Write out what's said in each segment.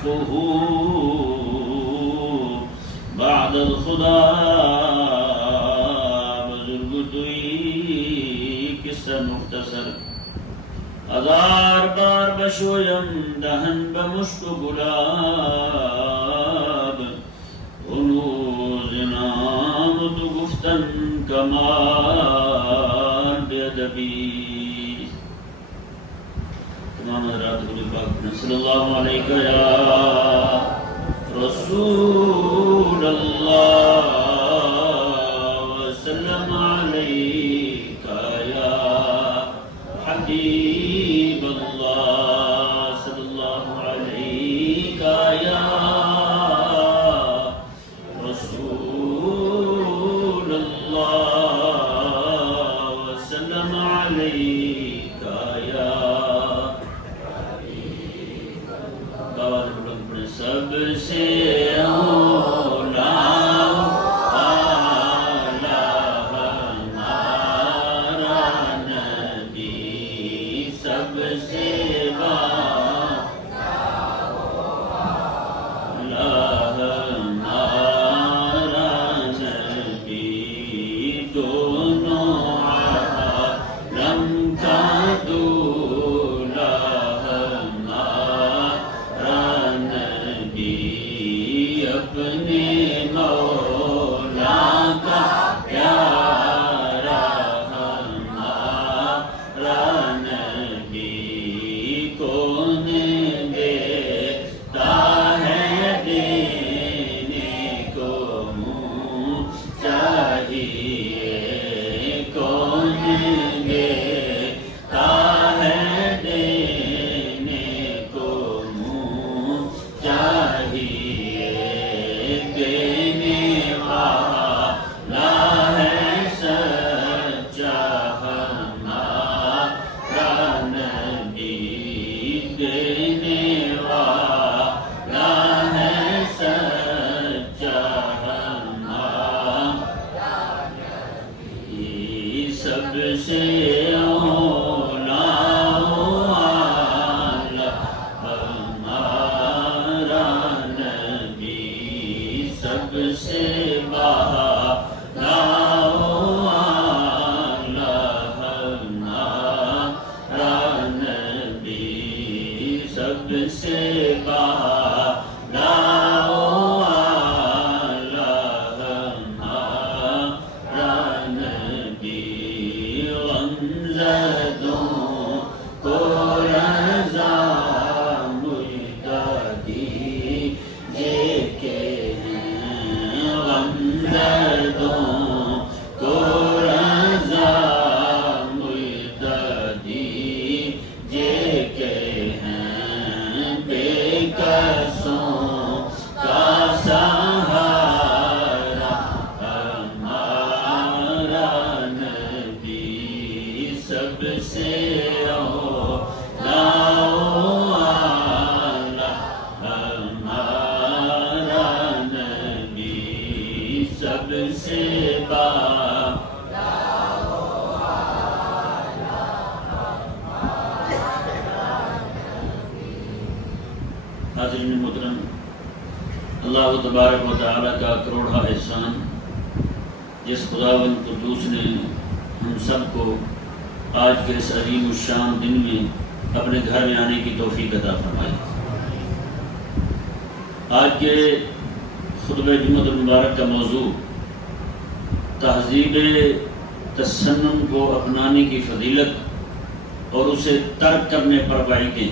عفوه بعد الخدا بزرگ توئی قصہ مختصر ہزار بار بشویم دہن بمشک گلاب ہنوز نام تو گفتن کمال بے ادبی تمام حضرات حضور پاک صلی اللہ علیہ یا رسول اللہ وسلم علیک یا حبیب اللہ صلی اللہ علیہ یا رسول اللہ وسلم علیک یا سب سے اولا اعلیٰ ہمارا نبی سب سے اعلیٰ ہمارا نبی دونوں عالم کا دولا اپنے مولا کا پیارا ہمارا نبی کون دیتا ہے دینے کو منہ چاہیے کون دیتا ہے دینے کو منہ چاہیے دینے والا ہے سچا ہمارا نبی دینے والا ہے سچا ہمارا نبی سب سے اولا ہمارا نبی سب سے بالا ہمارا نبی سب سے بالا ہمارا نبی غمزدوں کو رضا مجددی کے غمزدوں کو رضا مجددی کے ہیں بے کسوں کا سہارا ہمارا نبی سب سے اولا ہمارا نبی سب سے حاضرین محترم اللہ تبارک و تعالیٰ کا کروڑا احسان جس خداوند قدوس نے ہم سب کو آج کے اس عظیم الشان دن میں اپنے گھر میں آنے کی توفیق عطا فرمائی۔ آج کے خطبہ جمعۃ المبارک کا موضوع تہذیب تسنن کو اپنانے کی فضیلت اور اسے ترک کرنے پر وعیدیں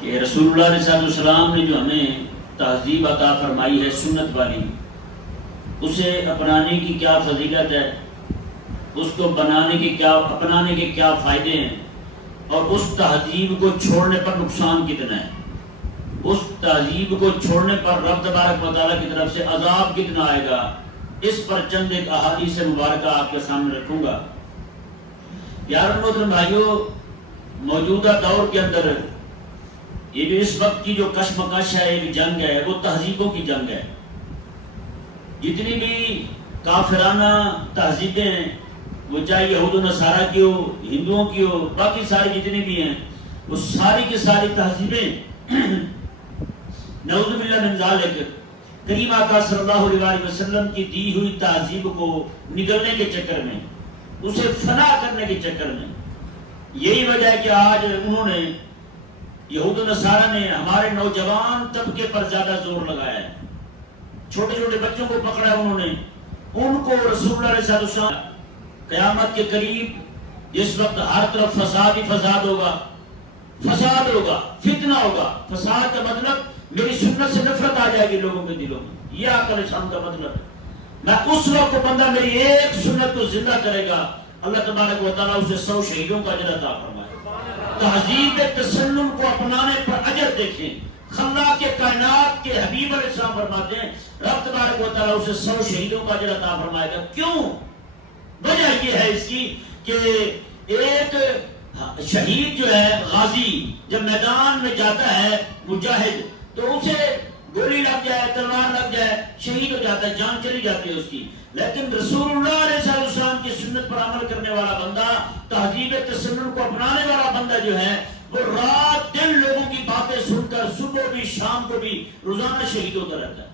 کہ رسول اللہ علیہ السلام نے جو ہمیں تہذیب عطا فرمائی ہے سنت والی، اسے اپنانے کی کیا فضیلت ہے، اس کو اپنانے کے کیا فائدے ہیں، اور اس تہذیب کو چھوڑنے پر نقصان کتنا ہے، اس تہذیب کو چھوڑنے پر رب تبارک و تعالیٰ کی طرف سے عذاب کتنا آئے گا، اس پر چند ایک احادیث مبارکہ آپ کے سامنے رکھوں گا۔ یارو محترم بھائیو، موجودہ دور کے اندر یہ جو اس وقت کی جو کشمکش ہے، ایک جنگ ہے، وہ تہذیبوں کی جنگ ہے۔ جتنی بھی کافرانہ تہذیبیں ہیں، وہ چاہے یہود و نصارہ کی ہو، ہندوؤں کی ہو، باقی ساری جتنی بھی ہیں، وہ ساری کی ساری تہذیبیں نعوذ باللہ من ذالک، کریم آقا صلی اللہ علیہ وسلم کی دی ہوئی تہذیب کو نگلنے کے چکر میں، اسے فنا کرنے کے چکر میں، یہی وجہ ہے کہ آج انہوں نے، یہود و نصارہ نے ہمارے نوجوان طبقے پر زیادہ زور لگایا ہے. چھوٹے چھوٹے بچوں کو پکڑا ہے انہوں نے، ان کو رسول اللہ علیہ وسلم قیامت کے قریب جس وقت ہر طرف فساد ہی فساد ہوگا، فساد ہوگا، فتنہ ہوگا. فساد کا مطلب میری سنت سے نفرت آ جائے گی لوگوں کے دلوں میں، یہ عقل اسلام کا مطلب ہے. میں اس وقت بندہ میری ایک سنت کو زندہ کرے گا، اللہ تبارک و تعالیٰ اسے 100 شہیدوں کا اجر عطا فرمائے. تہذیب تسنن کو اپنانے پر اجر دیکھیں. خلاق کے کائنات کے حبیب علیہ السلام فرماتے ہیں رب تبارک و تعالیٰ اسے 100 شہیدوں کا اجر عطا فرمائے گا. کیوں؟ وجہ یہ ہے اس کی کہ ایک شہید جو ہے، غازی جب میدان میں جاتا ہے مجاہد، تو اسے گولی لگ جائے، تلوار لگ جائے، شہید ہو جاتا ہے، جان چلی جاتی ہے اس کی. لیکن رسول اللہ علیہ السلام کی سنت پر عمل کرنے والا بندہ، تہذیب تسنن کو اپنانے والا بندہ جو ہے، وہ رات دن لوگوں کی باتیں سن کر صبح بھی شام کو بھی روزانہ شہید ہوتا رہتا ہے،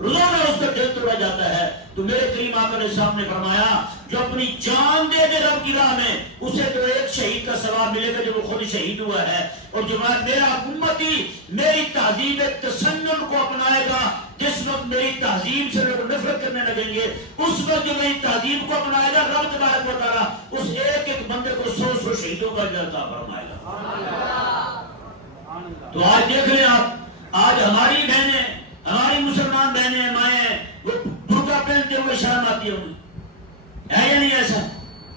روزانہ اس کا دل توڑا جاتا ہے. تو میرے کریم آقا علیہ السلام نے فرمایا جو اپنی جان دے دے رب کی راہ میں، اسے تو ایک شہید کا ثواب ملے گا جو وہ خود شہید ہوا ہے. اور جو میرا امتی میری تہذیب تسنن کو اپنائے گا، جس وقت میری تہذیب سے لوگ نفرت کرنے لگیں گے، اس وقت جو میری تہذیب کو اپنائے گا، رب تبارک و تعالیٰ اس ایک ایک بندے کو 100 شہیدوں کا اجر عطا فرمائے گا. تو آج دیکھ لیں آپ، آج ہماری بہنیں، ہماری مسلمان بہنیں، مائیں، وہ برقع پہنتے ہوئے شرم آتی ہے انہیں، ہے یا نہیں ایسا؟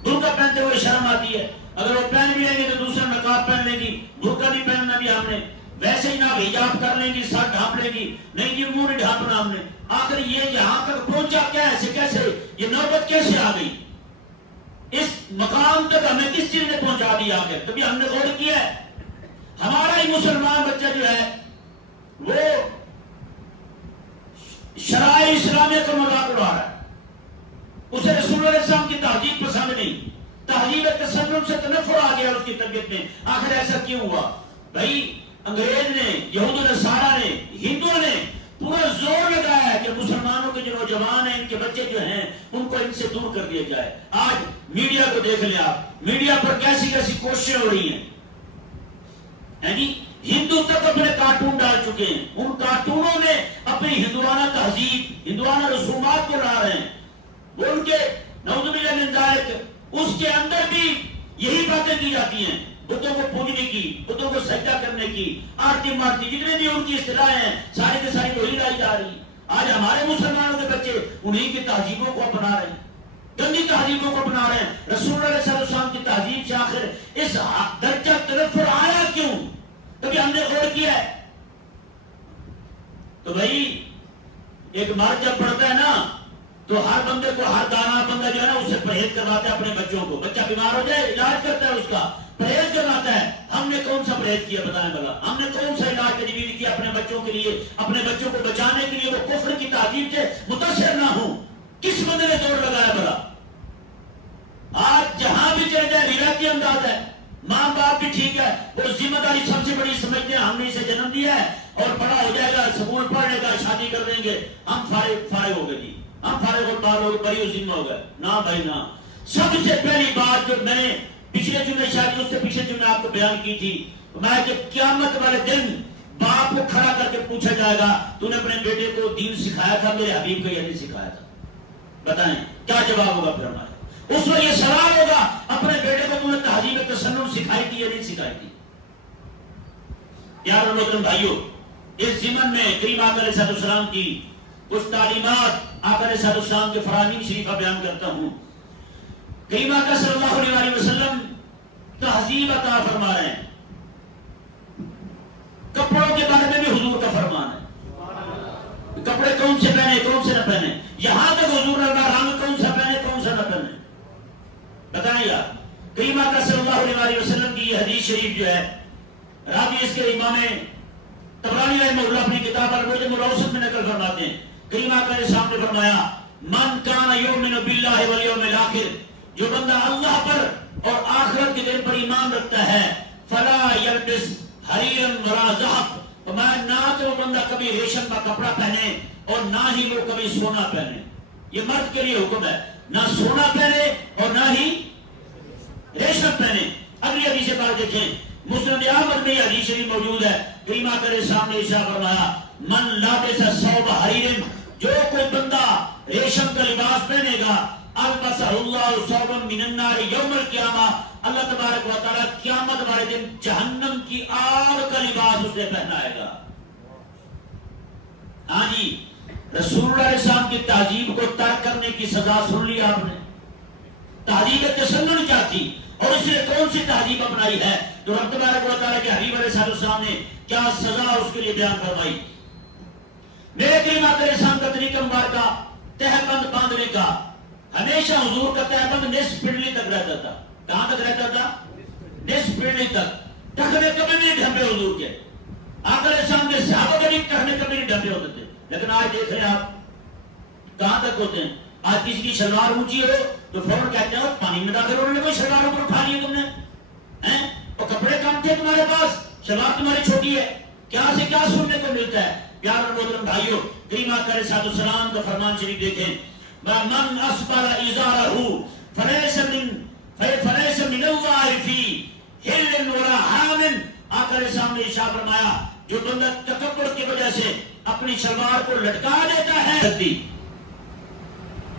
برقع پہنتے ہوئے شرم آتی ہے. اگر وہ پہن بھی لیں گے تو دوسرا نقاب پہن لیں گی، برقع بھی پہننا بھی ہم نے، ویسے ہی نہ حجاب کر لیں گی، سر ڈھانپ لیں گی، نہیں جی منہ نہیں ڈھانپنا ہم نے. آخر یہ یہاں تک پہنچا کیا ہے؟ کیسے یہ نوبت کیسے آ گئی؟ اس مقام تک ہمیں کس چیز نے پہنچا دیا؟ آخر کبھی ہم نے غور کیا ہے؟ ہمارا ہی مسلمان بچہ جو ہے وہ شرائع اسلامیہ کا مذاق اڑا رہا ہے، اسے رسول اللہ علیہ السلام کی تہذیب پسند نہیں، تہذیب تسنن سے تنفر آ گیا اس کی طبیعت میں. آخر ایسا کیوں ہوا؟ بھائی انگریز نے، یہود و نصارہ نے، ہندوؤں نے پورا زور لگایا ہے کہ مسلمانوں کے جو نوجوان ہیں، ان کے بچے جو ہیں، ان کو ان سے دور کر دیا جائے. آج میڈیا کو دیکھ لیں آپ، میڈیا پر کیسی کیسی کوششیں ہو رہی ہیں. یعنی ہندو تک اپنے کارٹون ڈال چکے ہیں، ان کارٹونوں میں اپنی ہندوانہ تہذیب، ہندوانہ رسومات کو لا رہے ہیں. وہ ان کے نعوذ باللہ من ذالک، اس کے اندر بھی یہی باتیں کی جاتی ہیں، بتوں کو پوجنے کی، بتوں کو سجدہ کرنے کی، آرتی مارتی، جتنے بھی ان کی اصطلاحیں ہیں ساری کے ساری وہی لائی جا رہی. آج ہمارے مسلمانوں کے بچے انہی کی تہذیبوں کو اپنا رہے ہیں، گندی تہذیبوں کو اپنا رہے ہیں. رسول اللہ علیہ السلام کی تہذیب سے آخر اس درجہ تنفر آیا کیوں؟ کبھی ہم نے غور کیا ہے؟ تو بھائی ایک مرد جب پڑھتا ہے نا تو ہر بندے کو، ہر دانا بندہ جو ہے نا اسے پرہیز کرواتا ہے اپنے بچوں کو. بچہ بیمار ہو جائے علاج کرتا ہے، اس کا پرہیز کرواتا ہے. ہم نے کون سا پرہیز کیا بتائیں بھلا؟ ہم نے کون سا علاج تجویز کیا اپنے بچوں کے لیے، اپنے بچوں کو بچانے کے لیے وہ کفر کی تہذیب سے متاثر نہ ہوں؟ کس بندے نے زور لگایا بھلا؟ آج جہاں بھی چلے جائے روایتی انداز ہے. ماں باپ بھی ٹھیک ہے، وہ ذمہ داری سب سے بڑی سمجھتے ہیں، ہم نے اسے جنم دیا ہے اور بڑا ہو جائے گا، سکول پڑھ لے گا، شادی کر دیں گے، ہم فارغ ہو گئے جی، ہم فارغ اور بال ہو گئے، بڑی ذمہ ہو گئے. نہ بھائی نہ. سب سے پہلی بات جو میں نے پچھلے جمعے، شاید اس سے پچھلے جمعے آپ کو بیان کی تھی، میں جب قیامت والے دن باپ کو کھڑا کر کے پوچھا جائے گا تو نے اپنے بیٹے کو دین سکھایا تھا؟ میرے حبیب کو یہ نہیں سکھایا تھا. بتائیں کیا جواب ہوگا پھر ہمارا؟ اس وقت یہ سوال ہوگا اپنے بیٹے کو تم نے تہذیب تسنن سکھائی تھی یا نہیں سکھائی تھی؟ پیارے محترم بھائیوں، اس ضمن میں کریم آقا علیہ السلام کی کچھ تعلیمات، آقا علیہ السلام کے فرامین شریفہ بیان کرتا ہوں. کریم آقا صلی اللہ علیہ وسلم تہذیب عطا فرما رہے ہیں. کپڑوں کے بارے میں بھی حضور کا فرمان ہے، کپڑے کون سے پہنے کون سے نہ پہنے. یہاں تک حضور نے رنگ کون سا پہنے کون سا نہ پہنے. بتائیں یار، کریم آقا صلی اللہ علیہ وسلم کی یہ حدیث شریف جو ہے، راوی اس کے امام طبرانی رحمہ اللہ اپنی کتاب المعجم الاوسط میں نقل فرماتے ہیں. کریم آقا علیہ السلام نے فرمایا من کان یؤمن باللہ والیوم الاخر، جو بندہ اللہ پر اور آخرت کے دن پر ایمان رکھتا ہے، فلا یلبس حریرا ولا ذهب، تو میں نہ تو وہ بندہ کبھی ریشم کا کپڑا پہنے اور نہ ہی وہ کبھی سونا پہنے. یہ مرد کے لیے حکم ہے, نہ سونا پہنے اور نہ ہی ریشم پہنے. اگلی حدیث بات دیکھیں, مسند احمد میں حدیث شریف موجود ہے. کریم آقا علیہ السلام نے ارشاد فرمایا من لابس ثوب حریر, جو کوئی بندہ ریشم کا لباس پہنے گا, البسہ اللہ ثوبا من النار یوم القیامہ, اللہ تبارک و تعالی قیامت والے دن جہنم کی آگ کا لباس اسے پہنائے گا. ہاں جی, رسول اللہ علیہ السلام کی تہذیب کو ترک کرنے کی سزا سن لی آپ نے. تہذیب تسنن کیا تھی اور اس نے کون سی تہذیب اپنائی ہے, تو رب تبارک و تعالی کے حبیب علیہ السلام نے کیا سزا اس کے لیے بیان فرمائی. میرے کریم آقا علیہ السلام کا طریقہ مبارکہ تہبند باندھنے کا, ہمیشہ حضور کا تہبند نصف پنڈلی تک رہتا تھا. کہاں تک رہتا تھا؟ نصف پنڈلی تک. ٹخنے کبھی نہیں ڈھمبے حضور کے, آقا علیہ السلام کے صحابہ کے بھی ٹخنے کبھی نہیں ڈھمبے ہوتے تھے. لیکن آج دیکھ رہے ہیں آپ کہاں تک ہوتے ہیں. آج کسی کی شلوار اونچی ہو تو فوراً کہتے ہیں پانی میں ڈال کر انہوں نے کوئی شلوار اوپر اٹھا لی ہے تم نے, اور کپڑے کم تھے تمہارے پاس, شلوار تمہاری چھوٹی ہے. کیا سے کیا سننے کو ملتا ہے. پیار اور محترم بھائیوں, کریم آقا علیہ السلام کا فرمان شریف دیکھیں, من اسبل ازارہ فلیس من اللہ فی حل ولا حرام. آقا علیہ السلام نے ارشاد فرمایا جو بندہ تکبر کی وجہ سے اپنی شلوار کو لٹکا دیتا ہے.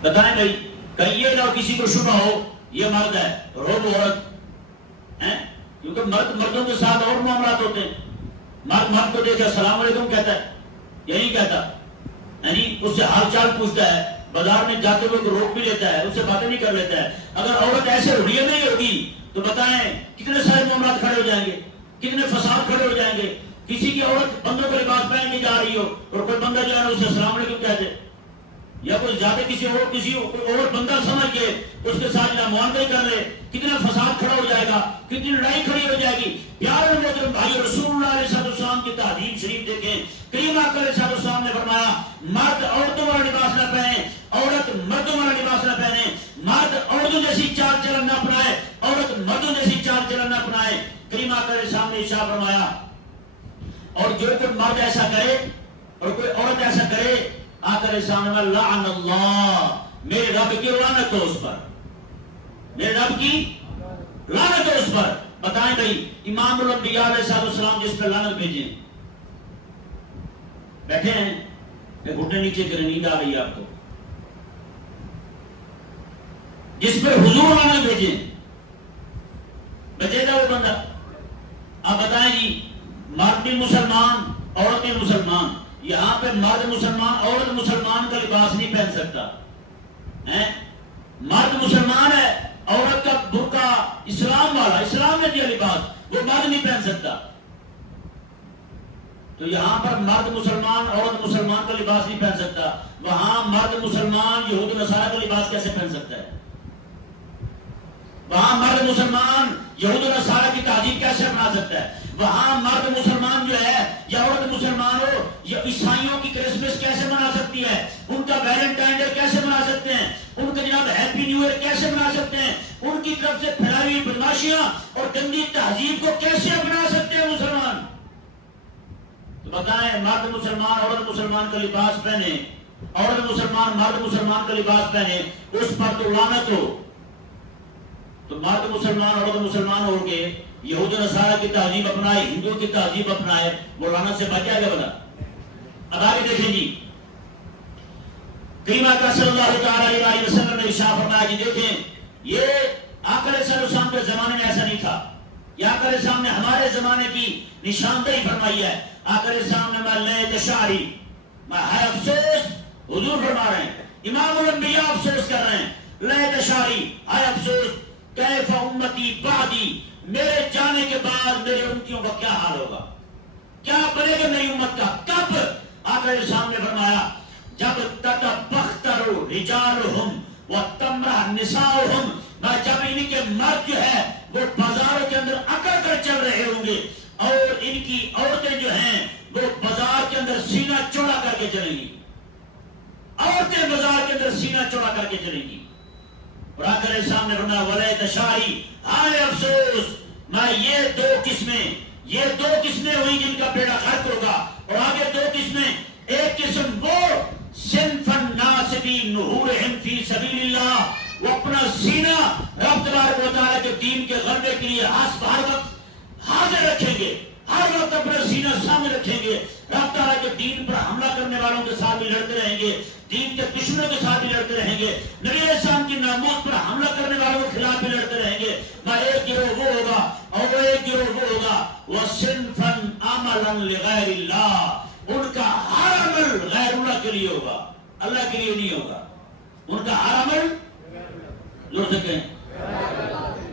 بتائیں بھائی, کہیں یہ نہ کسی کو شبہ ہو یہ مرد ہے روب عورت ہے, کیونکہ مرد مردوں کے ساتھ اور معاملات ہوتے ہیں. مرد مرد کو دیکھے السلام علیکم کہتا ہے, یہی کہتا یعنی اس سے حال چال پوچھتا ہے, بازار میں جاتے ہوئے کو روک بھی لیتا ہے, اس سے باتیں نہیں کر لیتا ہے. اگر عورت ایسے رویے میں ہی ہوگی تو بتائیں کتنے سارے معاملات کھڑے ہو جائیں گے, کتنے فساد کھڑے ہو جائیں گے. کسی کی عورت بندوں کو لباس پہن کے جا رہی ہو اور کوئی بندہ جو ہے اسے السلام علیکم کہتے, یا کوئی زیادہ کسی اور بندہ سمجھ کے اس کے ساتھ معاملے کر لے, کتنا فساد کھڑا ہو جائے گا, کتنی لڑائی کھڑی ہو جائے گی. پیارے محترم بھائی, رسول اللہ علیہ السلام کی تہذیب شریف دیکھیں. کریم آقا علیہ السلام نے فرمایا مرد عورتوں والا لباس نہ پہنے, عورت مردوں والا لباس نہ پہنے. مرد عورتوں جیسی چال چلن نہ اپنائے, عورت مردوں جیسی چال چلن نہ اپنائے. کریم آقا علیہ السلام نے ارشاد فرمایا اور جو کوئی مرد ایسا کرے اور کوئی عورت ایسا کرے, آقا علیہ السلام نے لعن اللہ, میرے رب کی لعنت ہو اس پر, میرے رب کی لعنت ہو اس پر. بتائیں بھائی, امام الانبیاء علیہ السلام جس پر لعنت بھیجیں, بیٹھے ہیں گھٹنے نیچے کرے, نیند آ رہی ہے آپ کو, جس پر حضور لعنت بھیجیں بچے گا وہ بندہ. آپ بتائیں جی, مرد بھی مسلمان عورت بھی مسلمان, یہاں پہ مرد مسلمان عورت مسلمان کا لباس نہیں پہن سکتا. مرد مسلمان ہے, عورت کا برقع اسلام والا, اسلام نے دیا لباس, وہ مرد نہیں پہن سکتا. تو یہاں پر مرد مسلمان عورت مسلمان کا لباس نہیں پہن سکتا, وہاں مرد مسلمان یہود و نصارہ کا لباس کیسے پہن سکتا ہے؟ وہاں مرد مسلمان یہود و نصارہ کی تہذیب کیسے اپنا سکتا ہے؟ وہاں مرد مسلمان جو ہے یا عورت مسلمان ہو یا عیسائیوں کی کرسمس کیسے منا سکتی ہے, ان کا ویلنٹائن ڈے کیسے منا سکتے ہیں, ان کا جناب ہیپی نیو ایئر کیسے منا سکتے ہیں, ان کی طرف سے پھیلائی ہوئی بدماشیاں اور گندی تہذیب کو کیسے اپنا سکتے ہیں مسلمان؟ تو بتائیں, مرد مسلمان عورت مسلمان کا لباس پہنے, عورت مسلمان مرد مسلمان کا لباس پہنے, اس پر تو لعنت ہو. تو مرد مسلمان عورت مسلمان ہو کے یہود و نصارہ کی تہذیب اپنائے, ہندو کی تہذیب اپنائے, وہ لعنت سے بچ جائے گا بتا. اب آگے دیکھیں جی, کریم آقا صلی اللہ تعالی علیہ وسلم نے ارشاد فرمایا کہ دیکھیں یہ آقا علیہ السلام کے زمانے میں ایسا نہیں تھا, یہ آقا علیہ السلام نے ہمارے زمانے کی نشاندہی فرمائی ہے. آقا علیہ السلام نے لیت شعری, میں ہے افسوس, حضور فرما رہے ہیں, امام الانبیاء افسوس کر رہے ہیں, لیت شعری, ہے افسوس, کیف امتی بعدی, میرے جانے کے بعد میرے امتیوں کا کیا حال ہوگا, کیا بنے گا میری امت کا. کب؟ آقا علیہ السلام نے فرمایا جب تتبختر رجالہم وتمرح نساؤہم, جب ان کے مرد جو ہے وہ بازاروں کے اندر اکڑ کر چل رہے ہوں گے اور ان کی عورتیں جو ہیں وہ بازار کے اندر سینہ چوڑا کر کے چلیں گی, عورتیں بازار کے اندر سینہ چوڑا کر کے چلیں گی. اور آقا علیہ السلام نے فرمایا ولیت شعری, ہائے افسوس, میں یہ دو قسمیں ہوئی جن کا بیڑا غرق ہوگا. سامنے رکھیں گے، رب تعالیٰ کے دین پر حملہ کرنے والوں کے ساتھ بھی لڑتے رہیں گے، دین کے دشمنوں کے ساتھ بھی لڑتے رہیں گے، نبی علیہ السلام کی ناموس پر حملہ کرنے والوں کے خلاف بھی لڑتے رہیں گے۔ نہ ایک گروہ وہ ہوگا اور وہ ایک گروہ وہ ہوگا، وَصِنْفًا عَمَلًا لِغَيْرِ اللَّهِ، ان کا ہر عمل غیر اللہ کے لیے ہوگا، اللہ کے لیے نہیں ہوگا۔ ان کا ہر عمل جوڑ سکیں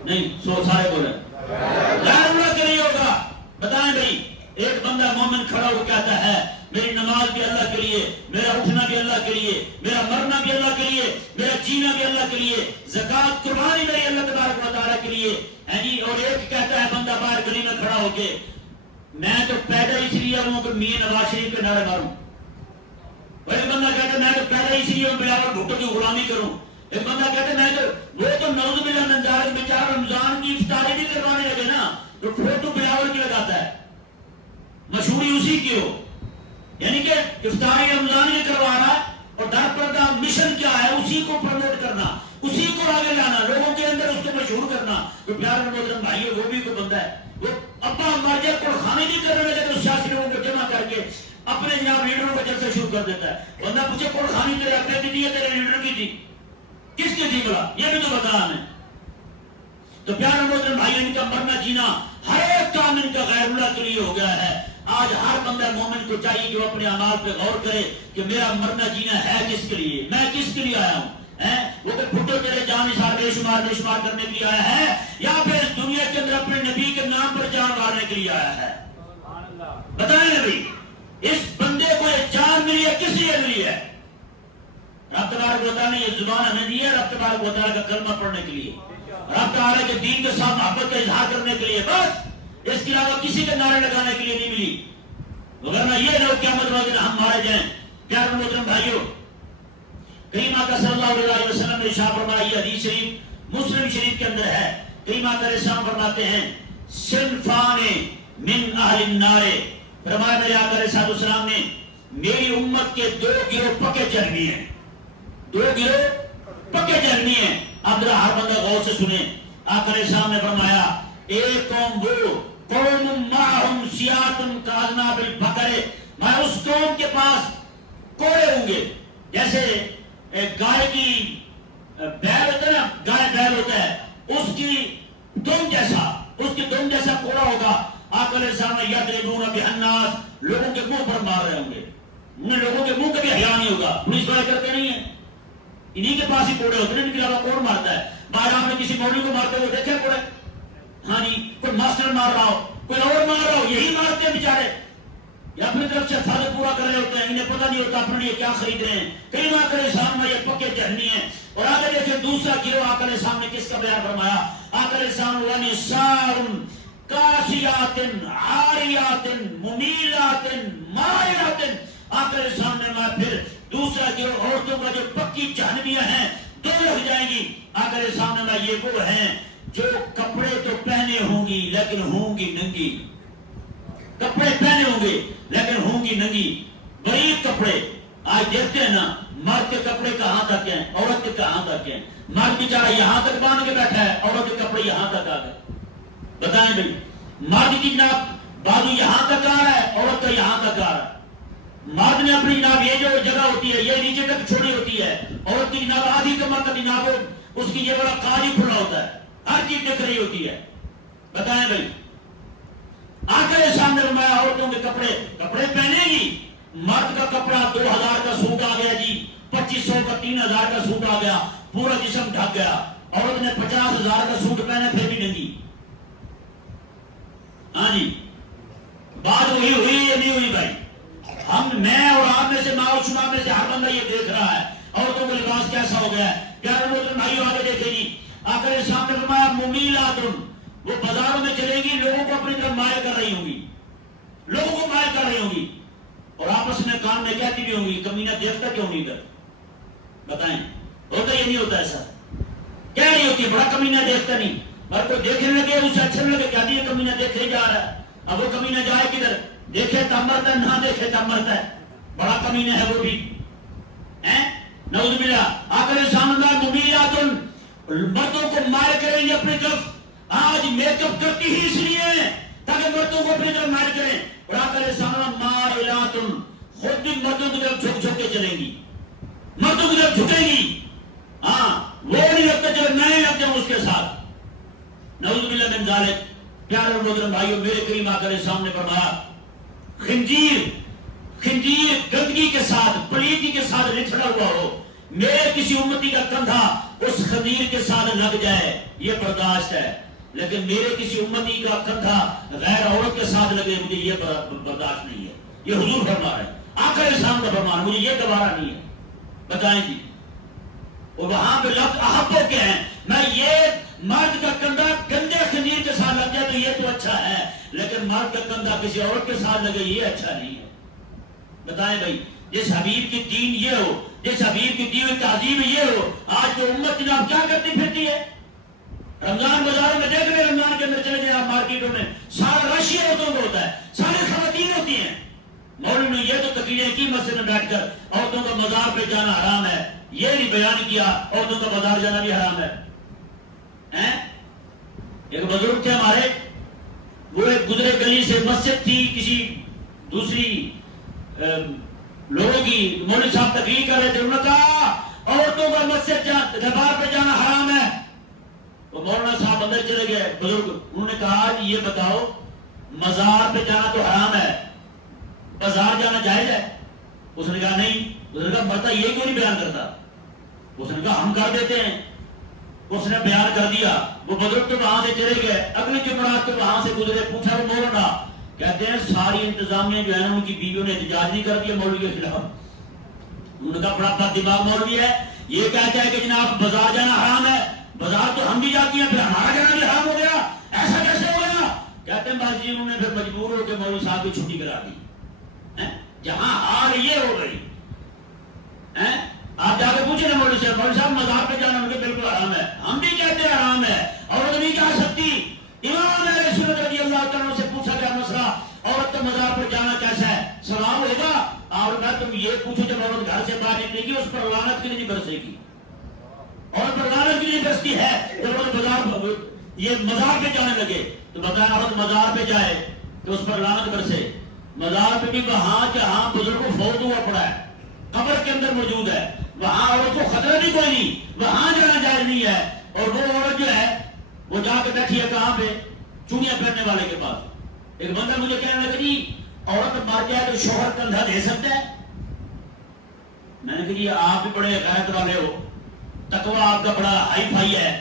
نہیں، سو سارے بولیں غیر اللہ کے لیے ہوگا۔ بتائیں بھائی، ایک بندہ مومن کھڑا ہو کہتا ہے میری نماز بھی اللہ کے لیے، میرا اٹھنا بھی اللہ کے لیے، میرا مرنا بھی اللہ کے لیے، میرا جینا بھی اللہ کے لیے، زکات قربانی میری اللہ تبارک و تعالیٰ کے لیے ہے جی۔ اور ایک کہتا ہے بندہ باہر گلی میں کھڑا ہو کے میں تو پیدا اس لیے ہوں کہ میاں نواز شریف کے نعرے ماروں، ایک بندہ کہتا ہے میں تو پیدا اس لیے ہوں بلاول بھٹو کی غلامی کروں، ایک بندہ کہتا ہے میں تو وہ تو نعوذ باللہ من ذالک بیچارہ رمضان کی افطاری بھی کروانے لگے نا تو فوٹو بلاول کی لگاتا ہے، مشہوری اسی کی ہو، یعنی کہ افطاری رمضان یہ کروا رہا ہے اور در پردہ مشن کیا ہے اسی کو پروموٹ کرنا، اسی کو آگے لانا، لوگوں کے اندر اس کو مشہور کرنا۔ تو پیارے محترم بھائیو، وہ بھی کوئی بندہ ہے، وہ ابا مر جائے قرخانی نہیں کرنے لگے تو سیاسی لوگوں کو جمع کر کے اپنے جناب لیڈروں کا جلسہ شروع کر دیتا ہے۔ بندہ پوچھے قرخانی تیرے اپنے کی تھی یا تیرے لیڈر کی تھی؟ کس کی تھی بلا؟ یہ بھی تو بتا ہمیں۔ تو پیارے محترم بھائی، ان کا مرنا جینا ہر ایک کام ان کا غیر اللہ کے لیے ہو گیا ہے۔ آج ہر بندہ مومن کو چاہیے کہ وہ اپنے اعمال پہ غور کرے کہ میرا مرنا جینا ہے کس کے لیے، میں کس کے لیے آیا ہوں، وہ کہ بھٹو تیرے جان نثار بے شمار کرنے کے لیے آیا ہے یا پھر دنیا کے اندر اپنے نبی کے نام پر جان مارنے کے لیے آیا ہے؟ بتائیں نبی، اس بندے کو یہ جان ملی ہے کس لیے ملی ہے؟ رب تبارک و تعالیٰ نے یہ زبان ہمیں دی ہے رب تبارک و تعالیٰ کا کلمہ پڑھنے کے لیے، رب تعالیٰ کے دین کے ساتھ محبت کا اظہار کرنے کے لیے، بس اس کے علاوہ کسی کے نعرے لگانے کے لیے نہیں ملی، وگرنہ یہ لوگ قیامت والے دن ہم مارے جائیں۔ پیارے محترم بھائیو، کریم آقا صلی اللہ علیہ وسلم نے ارشاد فرمایا، یہ حدیث شریف مسلم شریف کے اندر ہے، کریم آقا علیہ السلام فرماتے ہیں صنفان من اہل النار، فرمایا میرے آقا علیہ السلام نے میری امت کے دو گروہ پکے جہنمی ہیں، دو گروہ پکے جہنمی ہیں۔ اب ذرا ہر بندہ غور سے سنیں، آقا علیہ السلام نے فرمایا ایک قوم وہ قوم معہم سیات کاذناب البقر، میں اس قوم کے پاس کوڑے ہوں گے جیسے گائے کی بیل ہوتا ہے نا، گائے بیل ہوتا ہے اس کی دم جیسا کوڑا ہوگا۔ آقا علیہ السلام یضربون بالناس، لوگوں کے منہ پر مار رہے ہوں گے، انہیں لوگوں کے منہ کا بھی حیا نہیں ہوگا، پولیس والے کرتے نہیں ہیں، انہی کے پاس ہی کوڑے ہوتے ہیں، ان کے علاوہ کون مارتا ہے؟ باہر آپ نے کسی مولوی کو مارتے ہوئے دیکھے کوڑے؟ ہاں جی، کوئی ماسٹر مار رہا ہو، کوئی اور مار رہا ہو، یہی مارتے ہیں بیچارے، یا اپنی طرف سے فرض پورا کر رہے ہوتے ہیں، انہیں پتہ نہیں ہوتا اپنے لیے کیا خرید رہے ہیں۔ کئی آقا علیہ السلام میں یہ پکے جہنمی ہیں۔ اور آگے دیکھیں دوسرا گروہ آقا علیہ السلام نے کس کا بیان فرمایا؟ آقا علیہ السلام وَنِسَاءٌ کاسیات عاریات ممیلات مائلات، آقا علیہ السلام نے میں پھر دوسرا گروہ عورتوں کا جو پکی جہنمیاں ہیں دو لگ جائیں گی۔ آقا علیہ السلام نے میں یہ وہ ہیں جو کپڑے تو پہنے ہوں گی لیکن ہوں گی ننگی، کپڑے پہنے ہوں گے لیکن ہوں گی ننگی، غریب کپڑے۔ آج دیکھتے ہیں نا مرد کے کپڑے کہاں تک ہیں، عورت کے کہاں تک ہیں، مرد بیچارہ یہاں تک باندھ کے بیٹھا ہے، عورت کے کپڑے یہاں تک آ گئے۔ بتائیں بھائی، مرد کی جناب بازو یہاں تک آ رہا ہے، عورت کا یہاں تک آ رہا ہے۔ مرد نے اپنی جناب یہ جو جگہ ہوتی ہے یہ نیچے تک چھوڑی ہوتی ہے، عورت کی جناب آدھی کمر تک جناب اس کی یہ بڑا قاضی کھلا ہوتا ہے، ہر چیز دکھ رہی ہوتی ہے۔ بتائیں بھائی، آقا کے سامنے فرمایا عورتوں کے کپڑے پہنے گی، مرد کا کپڑا 2000 کا سوٹ آ گیا جی، 2500 کا 3000 کا سوٹ آ گیا، پورا جسم ڈھک گیا، عورت نے 50,000 کا سوٹ پہنا پھر بھی ننگی۔ ہاں جی، بات وہی ہوئی یا نہیں ہوئی بھائی؟ میں اور آپ میں سے ماں و شما میں سے ہر بندہ یہ دیکھ رہا ہے عورتوں کا لباس کیسا ہو گیا ہے۔ پیارے محترم بھائیو آگے دیکھیں جی، آقا علیہ السلام نے فرمایا ممیلات، وہ بازاروں میں چلیں گی، لوگوں کو اپنی طرف مائل کر رہی ہوں گی، لوگوں کو مائل کر رہی ہوں گی، اور آپس میں کان میں کہتی بھی ہوں گی کمینہ دیکھتا کیوں نہیں ادھر؟ بتائیں، ہوتا یہ نہیں ہوتا ایسا؟ کہہ رہی ہوتی ہے بڑا کمینہ دیکھتا نہیں، اور کوئی دیکھنے لگے اسے اچھا لگے کہتی ہے کمینہ دیکھے جا رہا ہے۔ اب وہ کمینہ جائے کدھر؟ دیکھے تب مرتا ہے، نہ دیکھے تب مرتا ہے، بڑا کمینہ ہے وہ بھی، نعوذ باللہ۔ آقا علیہ السلام نے ممیلات، مردوں کو مائل کریں گے اپنی طرف۔ آج میک اپ کرتی ہی اس لیے تاکہ مردوں کو اپنی طرف مائل کریں، اور آقا علیہ السلام مائلاتن، خود بھی مردوں کی طرف جھک جھک کے چلیں گی، مردوں کی طرف جھکیں گی. ہاں وہ نہیں لگتا چلو میں لگ جاؤں اس کے ساتھ. نعوذ باللہ من ذالک. پیارے اور محترم بھائیوں، میرے کریم آقا علیہ السلام نے فرمایا خنزیر گندگی کے ساتھ، پلیتی کے ساتھ لتڑا ہوا ہو، میرے کسی امتی کا کندھا اس خنزیر کے ساتھ لگ جائے یہ برداشت ہے، لیکن میرے کسی امتی کا کندھا غیر عورت کے ساتھ لگے مجھے یہ برداشت نہیں ہے. یہ حضور فرما رہے ہیں، آقا علیہ السلام کا فرمان، مجھے یہ گوارا نہیں ہے. بتائیں جی، اور وہاں پہ لفظ احبو کے ہیں. میں یہ مرد کا کندھا گندے خنزیر کے ساتھ لگ جائے تو یہ تو اچھا ہے، لیکن مرد کا کندھا کسی عورت کے ساتھ لگے یہ اچھا نہیں ہے. بتائیں بھائی، جس حبیب کی دین یہ ہو، جس حبیب کی دی ہوئی تہذیب یہ ہو، آج تو امت جناب کیا کرتی پھرتی ہے؟ رمضان بازاروں میں دیکھ رہے، رمضان کے اندر چلے جائیں آپ مارکیٹوں میں، سارا رش عورتوں کو ہوتا ہے، ساری خواتین ہوتی ہیں. مولوی نے یہ تو تقریر کی مسجد میں بیٹھ کر عورتوں کا مزار پہ جانا حرام ہے، یہ نہیں بیان کیا عورتوں کا بازار جانا بھی حرام ہے. ایک بزرگ تھے ہمارے، وہ ایک گزرے گلی سے مسجد تھی کسی دوسری لوگوں کی، مولوی صاحب تقریر کر رہے تھے، انہوں نے کہا عورتوں کا مسجد دربار پہ جانا حرام ہے. وہ مولانا صاحب اندر چلے گئے بزرگ، انہوں نے کہا یہ بتاؤ مزار پہ جانا تو حرام ہے، بازار جانا جائز ہے؟ اس نے کہا نہیں. اس نے کہا مرتا یہ کیوں نہیں بیان کرتا؟ اس نے کہا ہم کر دیتے ہیں. اس نے بیان کر دیا. وہ بزرگ تو وہاں سے چلے گئے، اگلی جمعرات تو وہاں سے گزرے، پوچھا وہ مولانا، کہتے ہیں ساری انتظامیہ جو ہے نا ان کی بیویوں نے احتجاج نہیں کر دیا مولوی کے خلاف. انہوں نے کہا بڑا بد دماغ مولوی ہے، یہ کہتا ہے کہ جناب بازار جانا حرام ہے، بازار تو ہم بھی جاتی ہیں، پھر ہمارا جانا بھی حرام ہو گیا، ایسا کیسے ہو گیا؟ کہتے ہیں بس جی انہوں نے پھر مجبور ہو کے مولوی صاحب کی چھٹی کرا دی. جہاں حال یہ ہو گئی، آپ جا کے پوچھیں نا مولوی صاحب مزار پہ جانا مجھے بالکل حرام ہے، ہم بھی کہتے ہیں حرام ہے، عورت نہیں جا سکتی. امام اہل سنت رضی اللہ تعالیٰ سے پوچھا گیا مسئلہ، عورت تو مزار پر جانا کیسا ہے؟ سوال ہوگا. اور میں تم یہ پوچھو جب عورت گھر سے باہر نکلے گی اس پر لعنت کیوں نہیں برسے گی؟ عورت پر لعنت کیوں نہیں برستی ہے جب عورت یہ مزار پہ جانے لگے؟ تو بتایا عورت مزار پہ جائے تو اس پر لعنت برسے. مزار پہ بھی وہاں جہاں بزرگ فوت ہوا پڑا ہے، قبر کے اندر موجود ہے، وہاں عورت کو خطرہ بھی کوئی نہیں، وہاں جانا جائز نہیں ہے. اور وہ عورت جو ہے وہ جا کے بیٹھی ہے کہاں پہ؟ چوڑیاں پہننے والے کے پاس. ایک بندہ مجھے کہنے لگا جی عورت مر جائے تو شوہر کندھا دے سکتا ہے؟ میں نے کہا جی آپ بھی بڑے غیرت والے ہو، تقوی آپ کا بڑا ہائی فائی ہے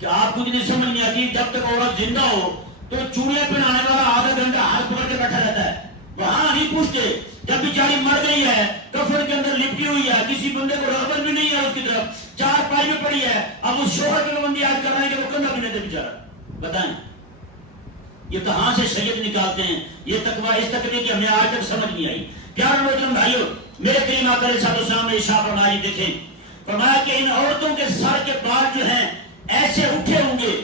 کہ آپ کو نہیں سمجھ نہیں آتی جب تک عورت زندہ ہو تو چوڑیاں پہنانے والا آدھا گھنٹہ ہاتھ پکڑ کے بیٹھا رہتا ہے، وہاں نہیں پوچھتے. جب بیچاری مر گئی ہے، کفن کے اندر لپٹی ہوئی ہے، کسی بندے کو رغبت بھی نہیں ہے اس کی طرف، چار پائی میں پڑی ہے، اب اس شوہر کی پابندی یاد کر رہے ہیں کہ وہ کندھا بھی نہیں دے بیچارہ. بتائیں یہ کہاں سے شریعت نکالتے ہیں؟ یہ تقوی اس تک نہیں کہ ہمیں آج تک سمجھ نہیں آئی. پیارے محترم بھائیوں، میرے کریم آقا علیہ السلام نے ارشاد فرمایا، دیکھیں فرمایا کہ ان عورتوں کے سر کے بال جو ہیں ایسے اٹھے ہوں گے،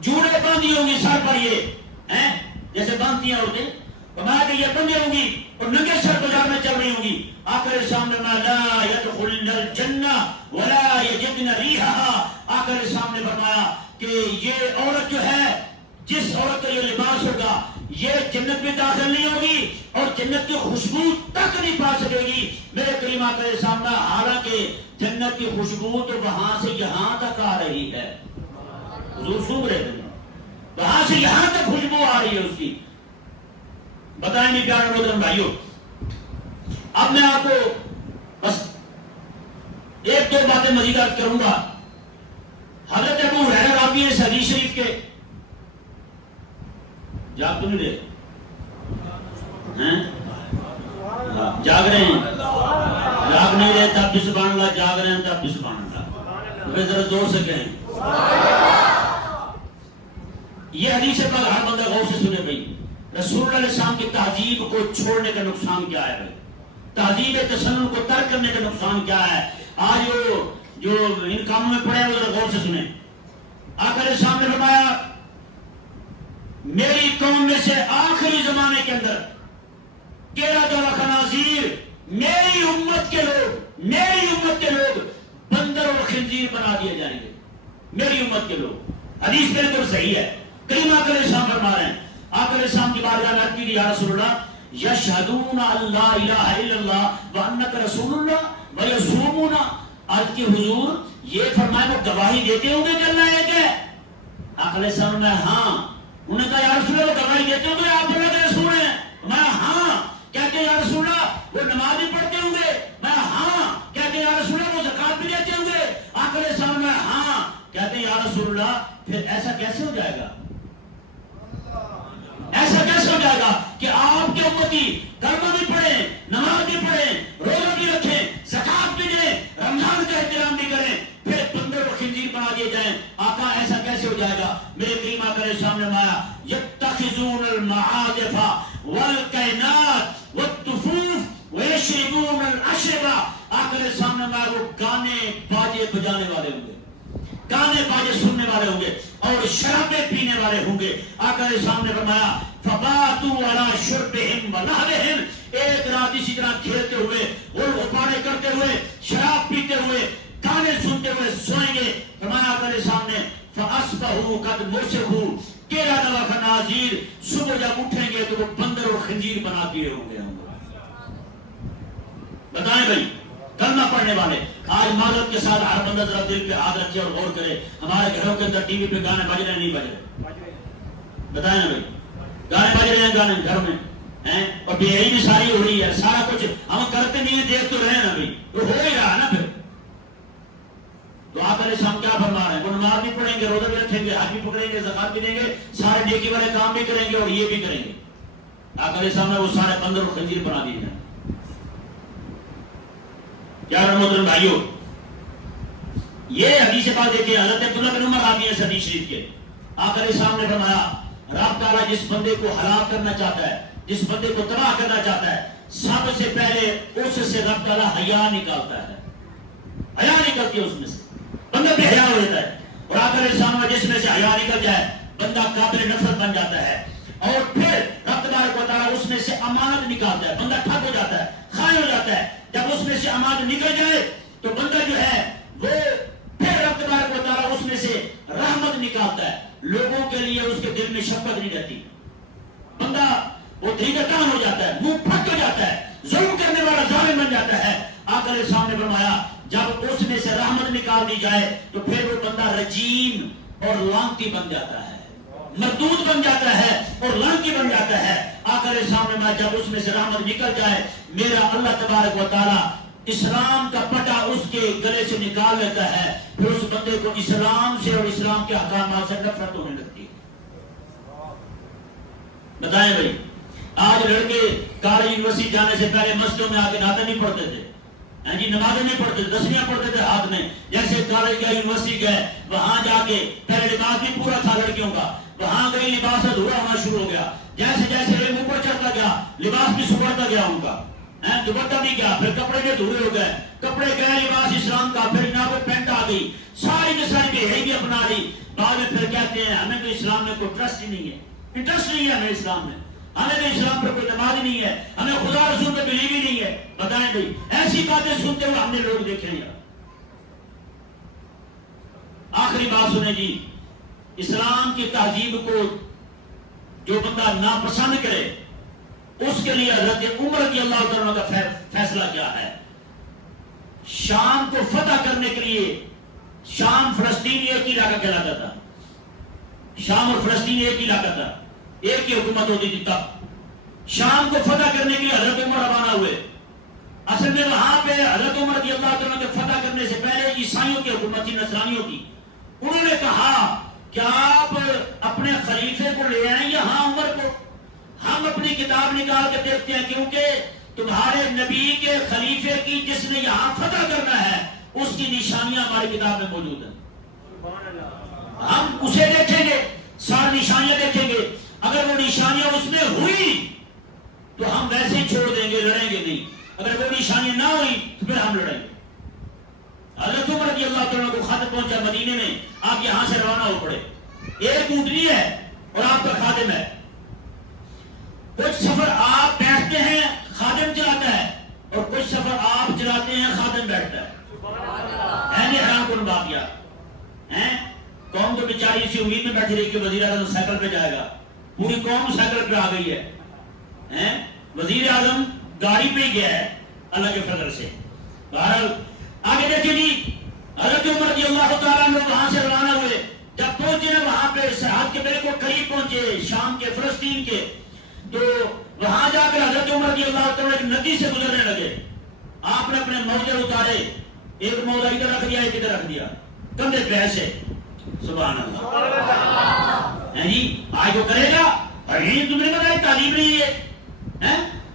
جوڑے باندھی ہوں گی سر پر، یہ جیسے باندھتی ہیں عورتیں، فرمایا کہ یہ بندھی ہوں گی اور ننگے سر بازار میں چل رہی ہوں گی. آقا علیہ السلام نے فرمایا لا يدخلن الجنہ ولا یجدن ریحها. آقا علیہ السلام نے فرمایا کہ یہ عورت جو ہے، جس عورت کا یہ لباس ہوگا، یہ جنت میں داخل نہیں ہوگی اور جنت کی خوشبو تک نہیں پا سکے گی. میرے کریم آقا علیہ السلام نے، حالانکہ جنت کی خوشبو تو وہاں سے یہاں تک آ رہی ہے، حضور سن رہے ہیں، وہاں سے یہاں تک خوشبو آ رہی ہے اس کی. بتائیں نہیں پیارے محترم بھائیوں. اب میں آپ کو بس ایک دو باتیں مزید عرض کروں گا. حضرت ابو ہریرہ راوی اس حدیث شریف کے، جاگ تو نہیں رہے ہیں؟ جاگ رہے ہیں؟ جاگ نہیں رہے تب بھی سبحان اللہ، جاگ رہے ہیں تب بھی سبحان اللہ. ذرا زور سے کہیں. یہ حدیث پاک ہر بندہ غور سے سنے بھائی. رسول اللہ علیہ السلام کی تہذیب کو چھوڑنے کا نقصان کیا ہے بھائی؟ تہذیب تسنن کو ترک کرنے کا نقصان کیا ہے؟ آج وہ جو ان کاموں میں پڑے ہیں وہ غور سے سنیں. آقا علیہ السلام نے فرمایا میری قوم میں سے آخری زمانے کے اندر خنازیر، میری امت کے لوگ بندر اور خنزیر بنا دیے جائیں گے. میری امت کے لوگ، حدیث بالکل صحیح ہے. کریم آقا علیہ السلام فرما رہے ہیں. آقا علیہ السلام کی بارگاہ میں عرض کی یا رسول اللہ یشہدون ان لا الہ الا اللہ وانک رسول اللہ ویصومون. آج کے حضور یہ فرمائے وہ گواہی دیتے ہوں گے کہ اللہ ایک ہے؟ آقا علیہ السلام میں ہاں. انہوں نے کہا یا رسول اللہ وہ گواہی دیتے ہوں گے آپ اللہ کے رسول ہیں؟ میں ہاں. کہتے ہیں یا رسول اللہ وہ نماز بھی پڑھتے ہوں گے؟ میں ہاں. کہتے ہیں یا رسول اللہ وہ زکات بھی دیتے ہوں گے؟ آقا علیہ السلام میں ہاں. کہتے ہیں یا رسول اللہ پھر ایسا کیسے ہو جائے گا؟ ایسا کیسے ہو جائے گا کہ آپ کے امتی کلمہ بھی پڑھیں، نماز بھی پڑھیں، روزہ بھی رکھیں، زکات بھی دیں، رمضان کا احترام بھی کریں، پھر بندر کو خنزیر بنا دیے جائیں؟ آقا ایسا کیسے ہو جائے گا؟ میرے کریم آقا علیہ السلام نے فرمایا یتخذون المعازف والکینات والطفوف ویشربون الاشربہ. آقا علیہ السلام نے فرمایا وہ گانے باجے بجانے والے ہوں گے، گانے باجے سننے والے ہوں گے اور شرابیں پینے والے ہوں گے. آقا علیہ السلام نے فرمایا فباتوا علی شربہم ولہوہم. ایک رات اسی طرح کھیلتے ہوئے، غپارے کرتے ہوئے، شراب پیتے ہوئے، گانے سنتے ہوئے سوئیں گے. فرمایا آقا علیہ السلام نے فاصبحوا قد مسخوا قردۃ وخنازیر. صبح جب اٹھیں گے تو وہ بندر اور خنزیر بنا دیے ہوں گے. بتائیں بھائی کلمہ پڑھنے والے. آج معذرت کے ساتھ ہر بندہ ذرا دل پہ ہاتھ رکھے اور غور کرے، ہمارے گھروں کے اندر ٹی وی پہ گانے بج رہے نہیں بج رہے؟ بتائیں نا بھائی، گانے بج رہے ہیں گانے گھر میں ہیں اور بے حیائی بھی ساری ہو رہی ہے. سارا کچھ ہم کرتے نہیں ہیں، دیکھ تو رہے نا بھائی، تو ہو ہی رہا نا. پھر تو آقا علیہ السلام کیا فرما رہے ہیں؟ وہ نماز بھی پڑھیں گے، روزہ بھی رکھیں گے، حج بھی پکڑیں گے، زکات بھی دیں گے، سارے نیکی والے کام بھی کریں گے اور یہ بھی کریں گے. آقا علیہ السلام نے وہ سارے بندر اور خنزیر بنا دیے ہیں. کیا محترم بھائیو، یہ حدیث پاک دیکھیں، حضرت عبداللہ بن عمر آتی ہے اس حدیث شریف کے. آقا علیہ السلام نے فرمایا رب تعالیٰ جس بندے کو ہلاک کرنا چاہتا ہے، جس بندے کو تباہ کرنا چاہتا ہے، سب سے پہلے اس سے رب تعالیٰ حیا نکالتا ہے. حیا نکلتی ہے اس میں سے، بندہ بے حیا ہو جاتا ہے. اور آقا علیہ السلام میں جس میں سے حیا نکل جائے بندہ قابل نفرت بن جاتا ہے. اور پھر رب تبارک و تعالیٰ اس میں سے امانت نکالتا ہے، بندہ ٹھگ ہو جاتا ہے، خائن ہو جاتا ہے. جب اس میں سے امانت نکل جائے تو بندہ جو ہے وہ پھر رب تبارک و تعالیٰ اس میں سے رحمت نکالتا ہے. لوگوں کے لیے اس کے دل میں شفقت نہیں رہتی، بندہ وہ دھیگتان ہو جاتا ہے، منہ پھٹ ہو جاتا ہے، ظلم کرنے والا ظالم بن جاتا ہے. آقا علیہ السلام نے فرمایا جب اس میں سے رحمت نکال دی جائے تو پھر وہ بندہ رجیم اور لعنتی بن جاتا ہے، مردود بن جاتا ہے اور لعنتی بن جاتا ہے. آقا علیہ السلام نے فرمایا جب اس میں سے رحمت نکل جائے میرا اللہ تبارک و تعالیٰ اسلام کا پٹا اس کے گلے سے نکال لیتا ہے. پھر اس بندے کو اسلام سے اور اسلام کے احکامات سے نفرت ہونے لگتی ہے. بتائیں بھائی، آج لڑکے کالج یونیورسٹی جانے سے پہلے مسجدوں میں آ کے نعتیں نہیں پڑھتے تھے، جی نمازیں نہیں پڑھتے تھے، دسویاں پڑھتے تھے ہاتھ میں. جیسے کالج گئے، یونیورسٹی گئے، وہاں جا کے پہلے لباس بھی پورا تھا لڑکیوں کا، وہاں گئی لباس ادھورا ہونا شروع ہو گیا. جیسے جیسے علم اوپر چڑھتا گیا لباس بھی سکڑتا گیا ان کا، دوپٹہ بھی گیا، پھر کپڑے بھی دھورے ہو گئے، کپڑے گئے لباس اسلام کا، پھر جناب پینٹ آ گئی، ساری کی ساری بے حیائی اپنا لی. بعد میں پھر کہتے ہیں ہمیں تو اسلام میں کوئی ٹرسٹ ہی نہیں ہے، انٹرسٹ نہیں ہے ہمیں اسلام میں، ہمیں تو اسلام پر کوئی نماز نہیں ہے، ہمیں خدا رسول پہ بلیو ہی نہیں ہے. بتائیں بھائی ایسی باتیں سنتے ہوئے ہم نے لوگ دیکھے ہیں. آخری بات سنیں جی، اسلام کی تہذیب کو جو بندہ ناپسند کرے اس کے لیے حضرت عمر رضی اللہ تعالیٰ کا فیصلہ کیا ہے. شام کو فتح کرنے کے لیے، شام فلسطین ایک ہی علاقہ کہلاتا تھا، شام اور فلسطین ایک ہی علاقہ تھا، ایک ہی حکومت ہوتی تھی. تب شام کو فتح کرنے کے لیے حضرت عمر روانہ ہوئے. اصل میں وہاں پہ حضرت عمر رضی اللہ تعالیٰ کے فتح کرنے سے پہلے عیسائیوں کی حکومت تھی، نصرانیوں کی. انہوں نے کہا کہ آپ اپنے خلیفے کو لے آئیں یہاں عمر کو، ہم اپنی کتاب نکال کے دیکھتے ہیں، کیونکہ تمہارے نبی کے خلیفے کی جس نے یہاں فتح کرنا ہے اس کی نشانیاں ہماری کتاب میں موجود ہیں. ہم اسے دیکھیں گے، ساری نشانیاں دیکھیں گے، اگر وہ نشانیاں اس میں ہوئی تو ہم ویسے ہی چھوڑ دیں گے، لڑیں گے نہیں. اگر وہ نشانیاں نہ ہوئی تو پھر ہم لڑیں گے. حضرت عمر رضی اللہ تعالیٰ کو خط پہنچا مدینے میں، آپ یہاں سے روانہ ہو پڑے. ایک اونٹنی ہے اور آپ کا خادم ہے. کچھ سفر آپ بیٹھتے ہیں خادم چلاتا ہے اور کچھ سفر آپ چلاتے ہیں خادم بیٹھتا ہے. حیران کن بات یار، قوم تو بیچاری اسی امید میں بیٹھی رہی کہ وزیر اعظم سائیکل پہ جائے گا، پوری قوم سائیکل پہ آ گئی ہے. وزیر اعظم گاڑی پہ ہی گیا ہے اللہ کے فضل سے. بہرحال آگے دیکھیں جی، حضرت عمر رضی اللہ تعالیٰ عنہ وہاں سے روانہ ہوئے. جب پہنچے نا وہاں پہ سرحد کے بالکل قریب پہنچے شام کے فلسطین کے، تو وہاں جا کر حضرت عمر رضی اللہ تعالیٰ ایک ندی سے گزرنے لگے. آپ نے اپنے موزے اتارے، ایک موزہ ادھر رکھ دیا ایک ادھر رکھ دیا، کندھے پہ ایسے. سبحان اللہ. جی آج وہ کرے گا؟ تم نے بتایا تعلیم نہیں ہے.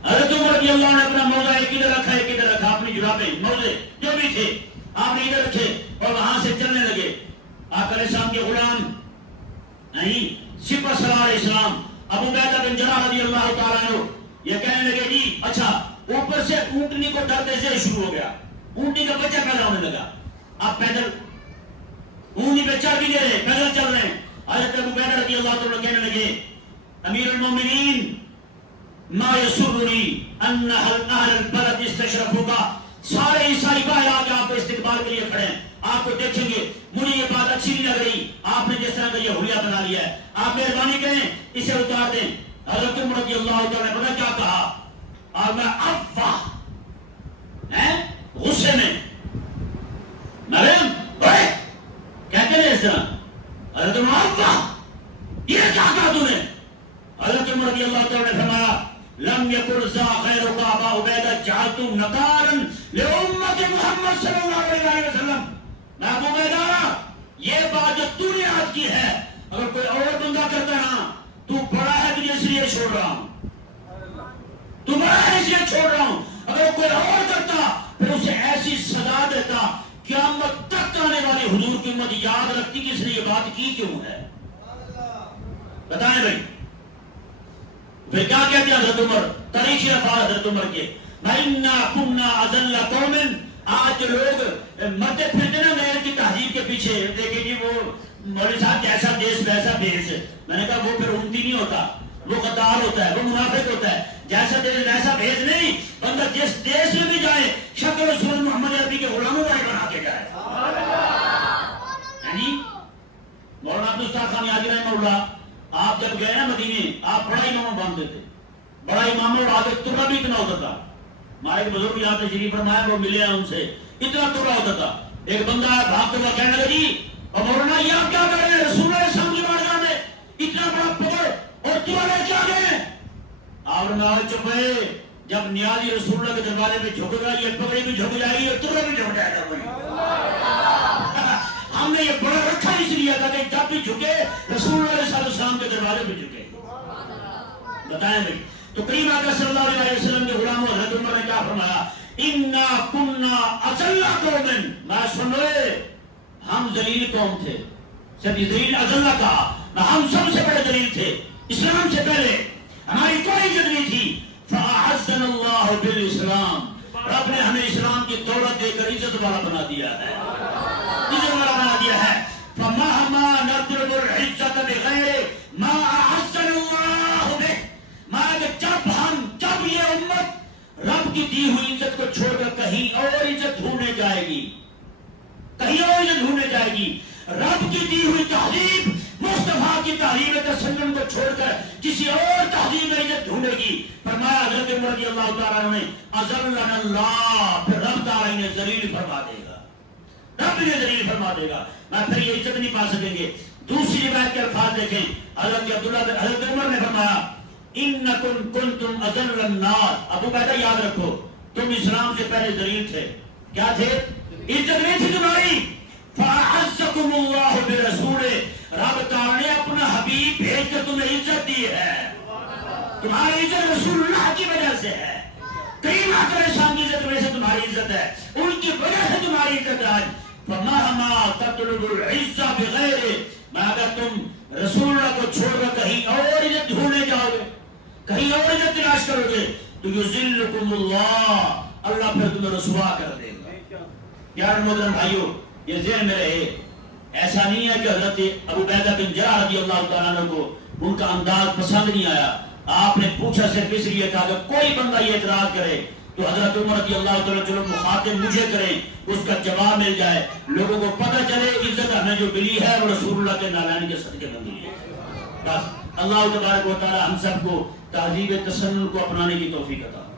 حضرت عمر رضی اللہ نے اپنا موزہ ایک ادھر رکھا ایک ادھر رکھا، اپنی جرابیں موزے جو بھی تھے آپ نے ادھر رکھے اور وہاں سے چلنے لگے. آقا علیہ السلام کے غلام نہیں سپہ سالار علیہ السلام ابو عبیدہ بن جراح رضی اللہ تعالیٰ عنہ یہ کہنے لگے جی اچھا اوپر سے اونٹنی کو ڈرتے سے شروع ہو گیا، اونٹنی کا بچہ پیدا ہونے لگا. آپ پیدل اونٹنی پہ چڑھ بھی گئے، پیدل چل رہے ہیں. حضرت ابو عبیدہ رضی اللہ تعالیٰ کہنے لگے امیر المومنین ما یسرنی ان اہل البلد استشرفوک، سارے عیسائی باہر آ کے آپ کو استقبال کے لیے کھڑے ہیں، آپ کو دیکھیں گے. مجھے یہ بات اچھی نہیں لگ رہی، آپ نے جس طرح کا یہ حلیہ بنا لیا ہے، آپ مہربانی کریں اسے اتار دیں. حضرت عمر رضی اللہ تعالیٰ نے پتہ کیا کہا؟ اور میں افواہ غصے میں مریم کہتے ہیں اس طرح. حضرت عمر افواہ یہ کیا کہا تو نے؟ حضرت عمر رضی اللہ تعالیٰ نے فرمایا لم یکن ذا خیرک ابا عبیدہ جعلتم نکارا لامت محمد صلی اللہ علیہ وسلم. میں ابو عبیدہ یہ بات جو تو نے آج کی ہے اگر کوئی اور بندہ کرتا نا تو بڑا ہے تجھے اس لیے چھوڑ رہا ہوں، تو بڑا ہے اس لیے چھوڑ رہا ہوں. اگر کوئی اور کرتا پھر اسے ایسی سزا دیتا قیامت تک آنے والی حضور کی امت یاد رکھتی کہ اس نے یہ بات کی کیوں ہے. بتائیں بھائی پھر کیا کہتے ہیں حضرت عمر؟ تاریخ رفاع حضرت عمر کے وَإِنَّا كُنَّا أَذَلَّ قَوْمٍ. آج لوگ مرتے پھرتے نا غیر کی تہذیب کے پیچھے دیکھیں جی وہ مولوی صاحب جیسا دیش ویسا بھیس. میں نے کہا وہ پھر امتی نہیں ہوتا، وہ غدار ہوتا ہے، وہ منافق ہوتا ہے. جیسا دیش ویسا بھیس نہیں، بندہ جس دیش میں بھی جائے شکل و صورت محمد عربی کے غلاموں والے بنا کے جائے. یعنی مولانا عبدالستار خان یادی رحمہ اللہ آپ جب گئے نا مدینے آپ بڑا امام باندھتے تھے، بڑا امام اور آگے ترہ بھی اتنا ہوتا تھا. ہمارے ایک بزرگ یہاں تشریف فرمایا وہ ملے ہیں ان سے، اتنا ترہ ہوتا تھا. ایک بندہ ہے بھاگتے ہوا کہنے لگا جی اور مولانا یہ آپ کیا کر رہے ہیں رسول اللہ علیہ السلام کی بارگاہ میں اتنا بڑا پکڑ اور تمہارے کیا گئے؟ اور میں آج چپ ہے جب نیازی رسول اللہ کے دروازے پہ جھک گا یہ پکڑی بھی جھک جائے گی اور ترہ بھی جھک جائے گا. ہم نے یہ بڑا رکھا اس لیے تھا کہ جب بھی جھکے رسول اللہ علیہ السلام کے دروازے پہ جھکے. بتائیں بھائی تو کریم آقا صلی اللہ علیہ وسلم کے غلاموں حضرت عمر نے کیا فرمایا؟ اِنَّا كُنَّا أَذَلَّ قَوْمٍ. میں سن رہے ہم ذلیل قوم تھے. سب ذلیل اذلہ کہا، ہم سب سے بڑے ذلیل تھے. اسلام سے پہلے ہماری کوئی عزت نہیں تھی. فَأَعَزَّنَا اللَّهُ بِالْإِسْلَامِ. رب نے ہمیں اسلام کی دولت دے کر عزت والا بنا دیا ہے، عزت والا بنا دیا ہے. فَمَهْمَا نَطْلُبُ الْعِزَّةَ بِغَيْرِ مَا أَعَزَّنَا اللَّهُ بِهِ. جب یہ امت رب کی دی ہوئی عزت کو چھوڑ کر کہیں اور عزت ڈھونڈنے جائے گی، کہیں اور عزت ڈھونڈنے جائے گی، رب کی دی ہوئی تہذیب مصطفیٰ کی تہذیب تسنن کو چھوڑ کر کسی اور تہذیب میں عزت ڈھونڈے گی. فرمایا حضرت عمر رضی اللہ تعالیٰ عنہ نے اذلنا اللہ، پھر رب تعالیٰ انہیں ذلیل فرما دے گا، رب انہیں ذلیل فرما دے گا. میں پھر یہ عزت نہیں پا سکیں گے. دوسری روایت کے الفاظ دیکھیں. حضرت عمر نے فرمایا انکم کنتم اذل الناس. ابو عبیدہ یاد رکھو تم اسلام سے پہلے ذلیل تھے. کیا تھے؟ عزت نہیں تھی تمہاری. فاعزکم اللہ برسولہ. رب تعالی نے اپنا حبیب بھیج کر تمہیں عزت دی ہے. تمہاری عزت رسول اللہ کی وجہ سے ہے. کریم آقا علیہ السلام کی عزت وجہ سے تمہاری عزت ہے، ان کی وجہ سے تمہاری عزت ہے. فمہما تطلب العزہ بغیر. میں اگر تم رسول اللہ کو چھوڑ کر کہیں اور عزت ڈھونڈنے جاؤ گے، کہیں اور عزت تلاش کرو گے تو یذلکم اللہ، اللہ پھر تمہیں رسوا کر دے گا. پیارے محترم بھائیو یہ ذہن میں رہے، ایسا نہیں ہے کہ حضرت ابو عبیدہ بن جراح رضی اللہ تعالیٰ عنہ کو ان کا انداز پسند نہیں آیا. آپ نے پوچھا صرف اس لیے تھا کہ کوئی بندہ یہ اعتراض کرے تو حضرت عمر رضی اللہ تعالیٰ چلو مخاطب مجھے کریں، اس کا جواب مل جائے، لوگوں کو پتہ چلے عزت ہمیں جو ملی ہے وہ رسول اللہ کے نالین کے صدقے میں ملی ہے. بس اللہ تبارک و تعالی ہم سب کو تہذیب تسنن کو اپنانے کی توفیق عطا